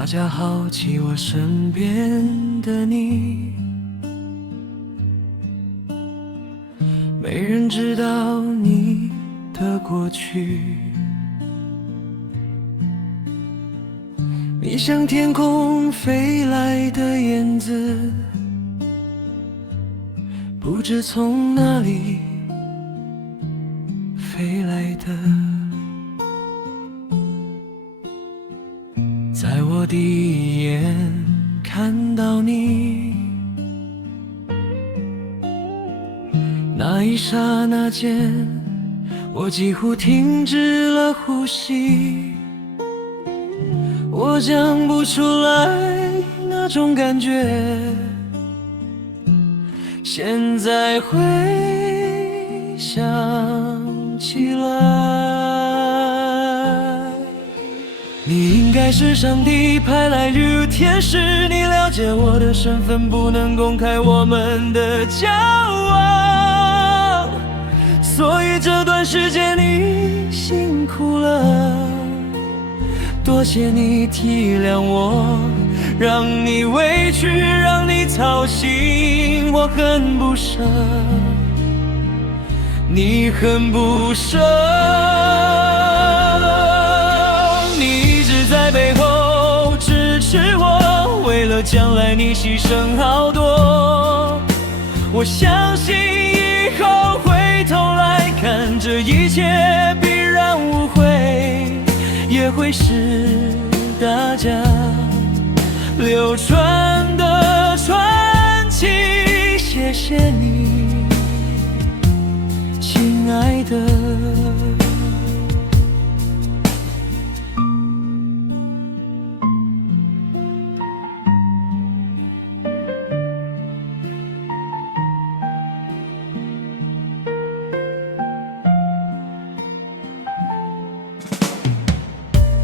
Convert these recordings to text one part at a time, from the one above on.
大家好奇我身边的你，没人知道你的过去。你像天空飞来的燕子，不知从哪里飞来的。在我第一眼看到你，那一刹那间，我几乎停止了呼吸。我讲不出来那种感觉，现在回想起来，你应该是上帝派来日天使，你了解我的身份，不能公开我们的交往，所以这段时间你辛苦了，多谢你体谅我，让你委屈，让你操心，我很不舍，你很不舍。你一直在背后支持我，为了将来你牺牲好多。我相信以后回头来看，这一切必然无悔，也会是大家流传的传奇。谢谢你，亲爱的。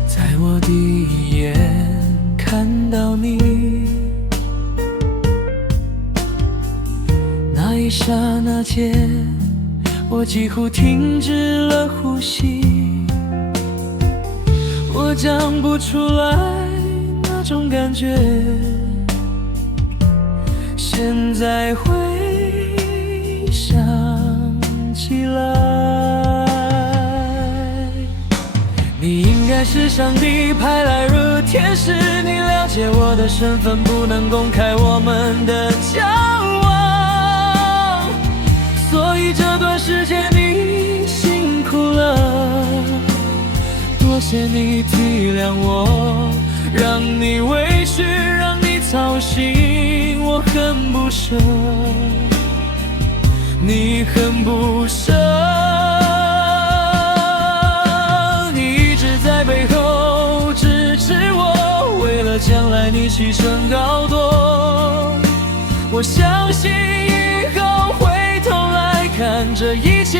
在我第一眼看到你，那一刹那间，我几乎停止了呼吸。我讲不出来那种感觉，现在回想起来，你应该是上帝派来的天使，你了解我的身份，不能公开我们的交往，所以这段时间你辛苦了，多谢你体谅我，让你委屈，让你操心，我很不舍，你很不舍。背后支持我，为了将来你牺牲好多。我相信以后回头来看，这一切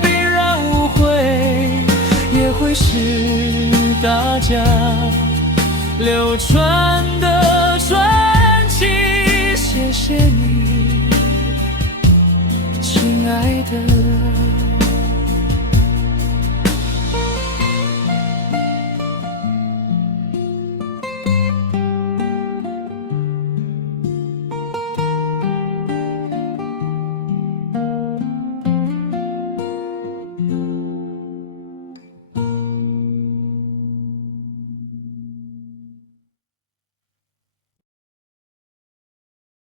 必然无悔，也会是大家流传的传奇。谢谢你，亲爱的。